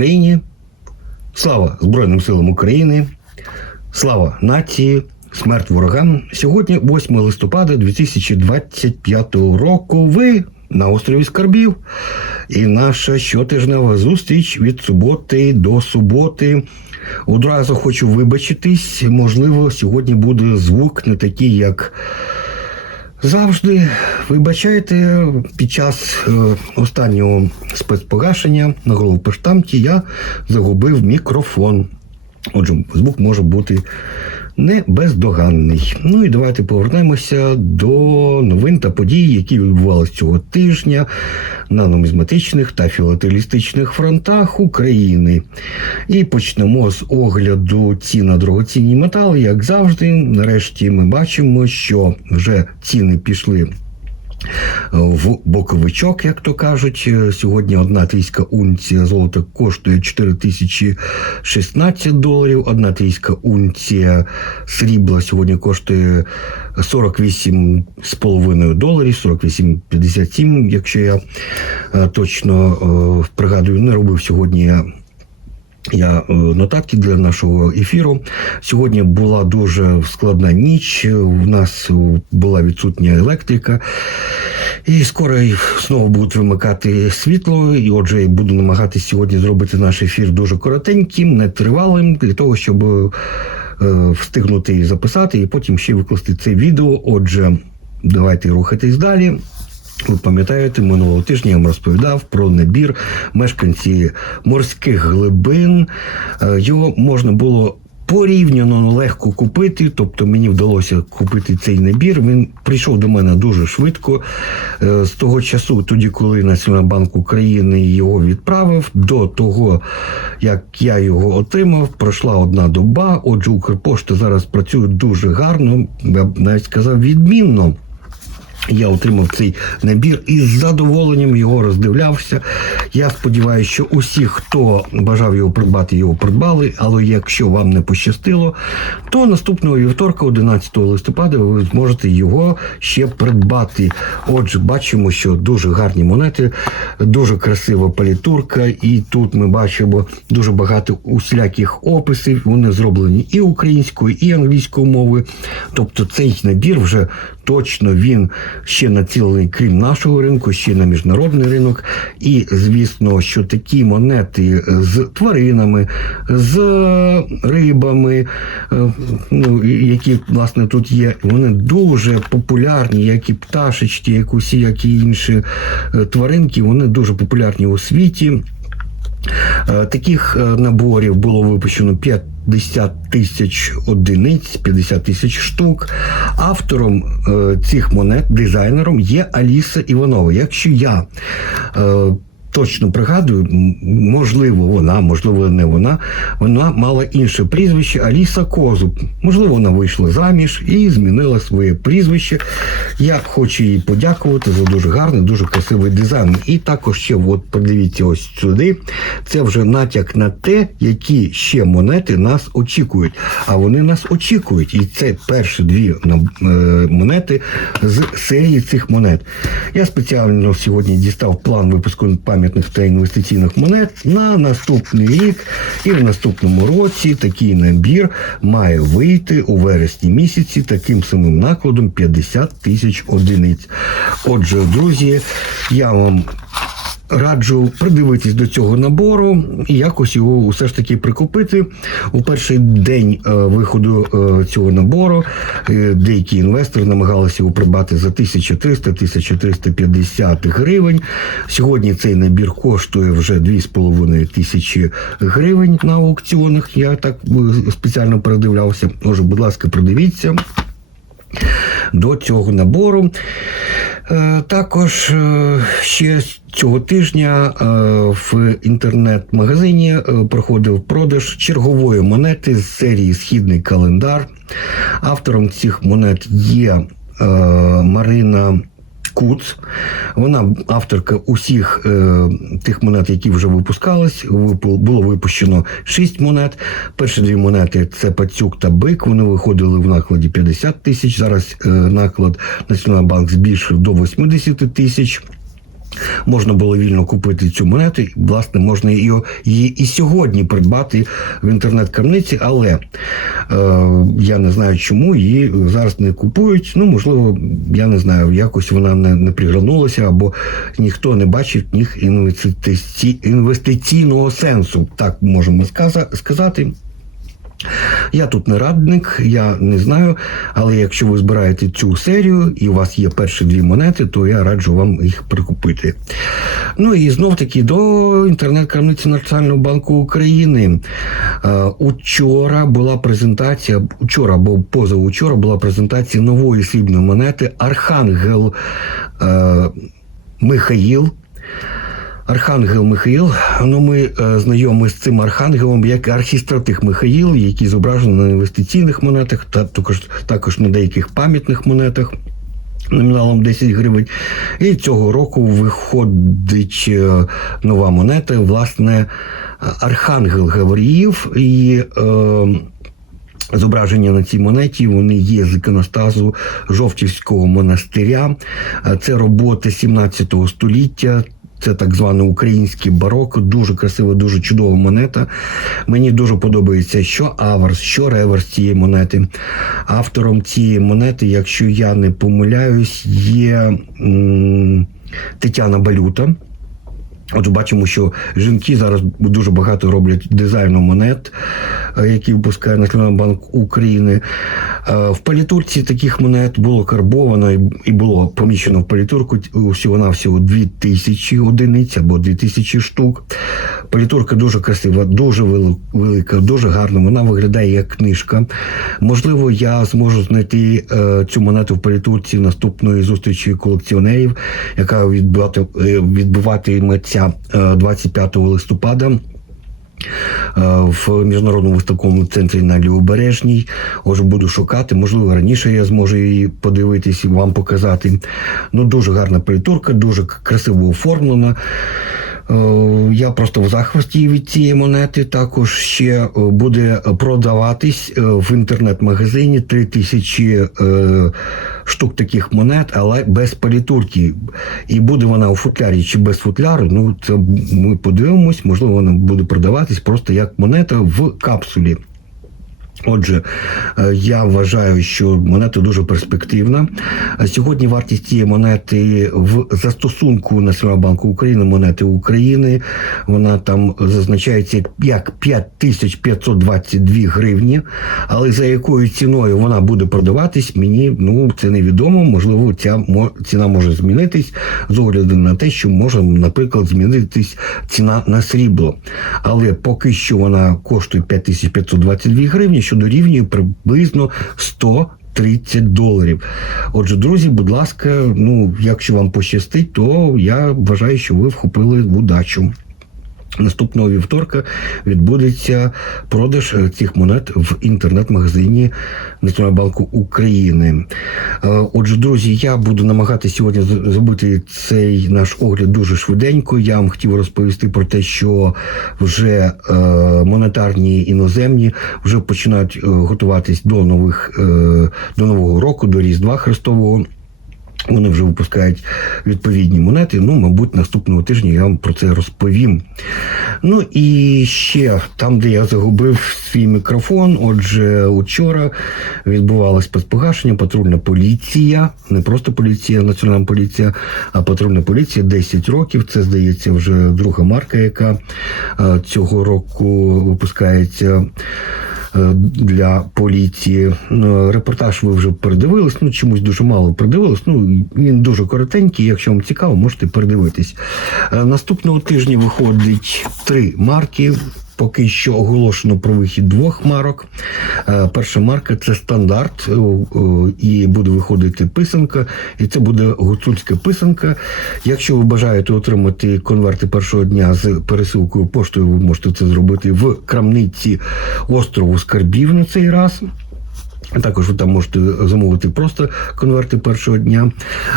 Україні! Слава Збройним силам України! Слава нації! Смерть ворогам! Сьогодні 8 листопада 2025 року. Ви на острові Скарбів. І наша щотижнева зустріч від суботи до суботи. Одразу хочу вибачитись. Можливо, сьогодні буде звук не такий, як. Завжди вибачайте, під час е, останнього спецпогашення на головпоштамті я загубив мікрофон. Отже, звук може бути не бездоганний. Ну і давайте повернемося до новин та подій, які відбувалися цього тижня на нумізматичних та філателістичних фронтах України. І почнемо з огляду цін на дорогоцінні метали. Як завжди, нарешті ми бачимо, що вже ціни пішли в боковичок, як то кажуть. Сьогодні одна трійська унція золота коштує 4016 доларів. Одна трійська унція срібла сьогодні коштує 48,5 доларів, 48,57, якщо я е, точно е, пригадую, не робив сьогодні я. Е, нотатки для нашого ефіру. Сьогодні була дуже складна ніч. У нас була відсутня електрика, і скоро знову будуть вимикати світло. І отже, я буду намагатися сьогодні зробити наш ефір дуже коротеньким, нетривалим, для того, щоб е, встигнути записати і потім ще викласти це відео. Отже, давайте рухатись далі. Ви пам'ятаєте, минулого тижня я вам розповідав про набір мешканці морських глибин. Е, Його можна було порівняно легко купити. Тобто мені вдалося купити цей набір. Він прийшов до мене дуже швидко. Е, З того часу, тоді, коли Національний банк України його відправив, до того, як я його отримав, пройшла одна доба. Отже, Укрпошта зараз працює дуже гарно, я б навіть сказав, відмінно. Я отримав цей набір і з задоволенням його роздивлявся. Я сподіваюся, що усі, хто бажав його придбати, його придбали. Але якщо вам не пощастило, то наступного вівторка, 11 листопада, ви зможете його ще придбати. Отже, бачимо, що дуже гарні монети, дуже красива палітурка, і тут ми бачимо дуже багато усіляких описів. Вони зроблені і українською, і англійською мовою. Тобто цей набір вже точно він ще націлений, крім нашого ринку, ще на міжнародний ринок. І звісно, що такі монети з тваринами, з рибами, е, ну, які власне тут є, вони дуже популярні, як і пташечки, як усі, як і інші е, тваринки, вони дуже популярні у світі. Е, Таких е, наборів було випущено 50 тисяч одиниць, 50 тисяч штук. Автором е, цих монет, дизайнером є Аліса Іванова. Якщо я точно пригадую, можливо, вона, можливо, не вона. Вона мала інше прізвище Аліса Козуб. Можливо, вона вийшла заміж і змінила своє прізвище. Я хочу їй подякувати за дуже гарний, дуже красивий дизайн. І також ще, от подивіться, ось сюди. Це вже натяк на те, які ще монети нас очікують. А вони нас очікують. І це перші дві е, монети з серії цих монет. Я спеціально сьогодні дістав план випуску пам'ятки пам'ятних та інвестиційних монет на наступний рік. І в наступному році такий набір має вийти у вересні місяці таким самим накладом 50 тисяч одиниць. Отже, друзі, я вам. Раджу придивитись до цього набору і якось його все ж таки прикупити. У перший день е, виходу е, цього набору е, деякі інвестори намагалися його придбати за 1300-1350 гривень. Сьогодні цей набір коштує вже 2,5 тисячі гривень на аукціонах. Я так спеціально передивлявся. Може, будь ласка, придивіться до цього набору. Е, також е, ще цього тижня е, в інтернет-магазині проходив продаж чергової монети з серії Східний календар. Автором цих монет є Марина Куц. Вона авторка усіх е, тих монет, які вже випускались. Було випущено шість монет. Перші дві монети це Пацюк та Бик. Вони виходили в накладі 50 тисяч. Зараз е, наклад Національний банк збільшив до 80 тисяч. Можна було вільно купити цю монету, власне, можна її, і сьогодні придбати в інтернет-крамниці, але е, я не знаю, чому її зараз не купують. Ну, можливо, я не знаю, якось вона не, не приглянулася, або ніхто не бачив їх інвестиці, інвестиційного сенсу, так можемо сказати. Я тут не радник, я не знаю, але якщо ви збираєте цю серію і у вас є перші дві монети, то я раджу вам їх прикупити. Ну і знов таки до інтернет-крамниці Національного банку України. Е, Учора була презентація, учора або позавчора була презентація нової срібної монети Архангел е, Михаїл. Архангел Михаїл. Ну, ми е, знайомі з цим архангелом як архістратих Михаїл, який зображений на інвестиційних монетах, та також, також на деяких пам'ятних монетах. Номіналом 10 гривень. І цього року виходить е, нова монета, власне, Архангел Гавріїв. І е, Зображення на цій монеті вони є з іконостазу Жовтівського монастиря. Е, Це роботи 17 століття. Це так званий український барок, дуже красива, дуже чудова монета. Мені дуже подобається, що аверс, що реверс цієї монети. Автором цієї монети, якщо я не помиляюсь, є м, Тетяна Балюта. От бачимо, що жінки зараз дуже багато роблять дизайну монет, е, які випускає Національний банк України. Е, В палітурці таких монет було карбовано і- було поміщено в палітурку всього-навсього 2000 одиниць або 2000 штук. Палітурка дуже красива, дуже велика, дуже гарна. Вона виглядає як книжка. Можливо, я зможу знайти е, цю монету в палітурці наступної зустрічі колекціонерів, яка відбувати, е, відбуватиметься е, 25 листопада. е, В міжнародному виставковому центрі на Лівобережній. Отже, буду шукати. Можливо, раніше я зможу її подивитись і вам показати. Ну, дуже гарна політурка, дуже красиво оформлена. Е, Я просто в захваті від цієї монети. Також ще е, буде продаватись е, в інтернет-магазині 3000 тисячі штук таких монет, але без палітурки. І буде вона у футлярі чи без футляру. Ну, це ми подивимось, можливо, вона буде продаватись просто як монета в капсулі. Отже, е, я вважаю, що монета дуже перспективна. Сьогодні вартість цієї монети в застосунку Національного банку України, монети України, вона там зазначається як 5522 гривні. Але за якою ціною вона буде продаватись, мені ну це невідомо. Можливо, ця ціна може змінитись з огляду на те, що може, наприклад, змінитись ціна на срібло. Але поки що вона коштує 5522 гривні, що дорівнює приблизно 100 30 доларів. Отже, друзі, будь ласка, ну якщо вам пощастить, то я вважаю, що ви вхопили в удачу. Наступного вівторка відбудеться продаж цих монет в інтернет-магазині Національного банку України. Е, Отже, друзі, я буду намагатися сьогодні зробити цей наш огляд дуже швиденько. Я вам хотів розповісти про те, що вже е, монетарні іноземні вже починають е, готуватись до нових до нового року, до Різдва Христового. Вони вже випускають відповідні монети. Ну, мабуть, наступного тижня я вам про це розповім. Ну і ще там, де я загубив свій мікрофон. Отже, учора відбувалось спецпогашення, патрульна поліція, не просто поліція, національна поліція, а патрульна поліція 10 років. Це здається вже друга марка, яка цього року випускається для поліції. Ну, Репортаж ви вже передивились, ну чомусь дуже мало передивились. Ну він дуже коротенький. Якщо вам цікаво, можете передивитись. Е, Наступного тижня виходить три марки. Поки що оголошено про вихід двох марок. Е, Перша марка це стандарт, е, е, і буде виходити писанка, і це буде гуцульська писанка. Якщо ви бажаєте отримати конверти першого дня з пересилкою поштою, ви можете це зробити в крамниці острову Скарбів на цей раз. Також ви там можете замовити просто конверти першого дня.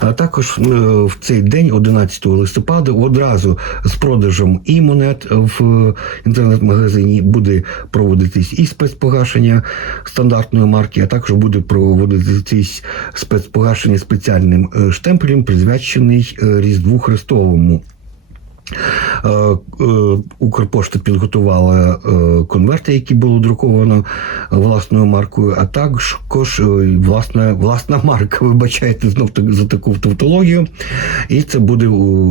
А також е, в цей день, 11 листопада, одразу з продажем і монет в інтернет-магазині буде проводитись і спецпогашення стандартної марки, а також буде проводитись спецпогашення спеціальним е, штемпелем, присвячений е, Різдву Христовому. Е, е, Укрпошта підготувала е, конверти, які було друковано власною маркою, а також власна, власна марка, вибачайте знов за таку тавтологію. І це буде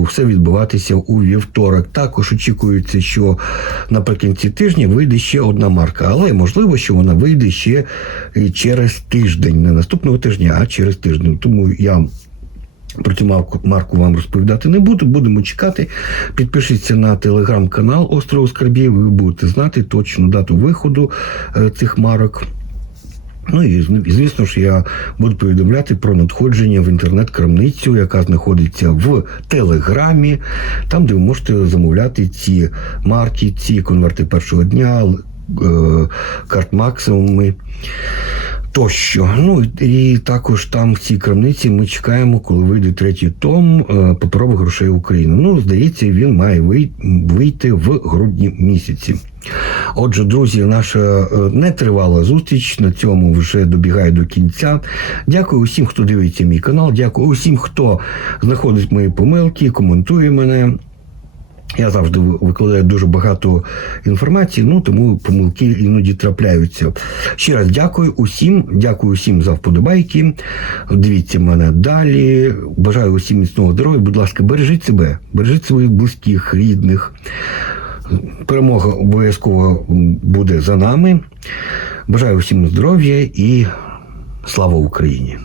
все відбуватися у вівторок. Також очікується, що наприкінці тижня вийде ще одна марка, але можливо, що вона вийде ще через тиждень, не наступного тижня, а через тиждень. Тому я марку, марку вам розповідати не буду. Будемо чекати. Підпишіться на телеграм-канал Остров Скарбів. Ви будете знати точну дату виходу е, цих марок. Ну і звісно ж, я буду повідомляти про надходження в інтернет-крамницю, яка знаходиться в Телеграмі, там, де ви можете замовляти ці марки, ці конверти першого дня, е, карт максимуми тощо. Ну і також там в цій крамниці ми чекаємо, коли вийде третій том е, паперових грошей України. Ну, здається, він має вийти в грудні місяці. Отже, друзі, наша е, нетривала зустріч на цьому вже добігає до кінця. Дякую усім, хто дивиться мій канал. Дякую усім, хто знаходить мої помилки, коментує мене. Я завжди викладаю дуже багато інформації, ну тому помилки іноді трапляються. Ще раз дякую усім, дякую усім за вподобайки. Дивіться мене далі. Бажаю усім міцного здоров'я. Будь ласка, бережіть себе, бережіть своїх близьких, рідних. Перемога обов'язково буде за нами. Бажаю усім здоров'я і слава Україні!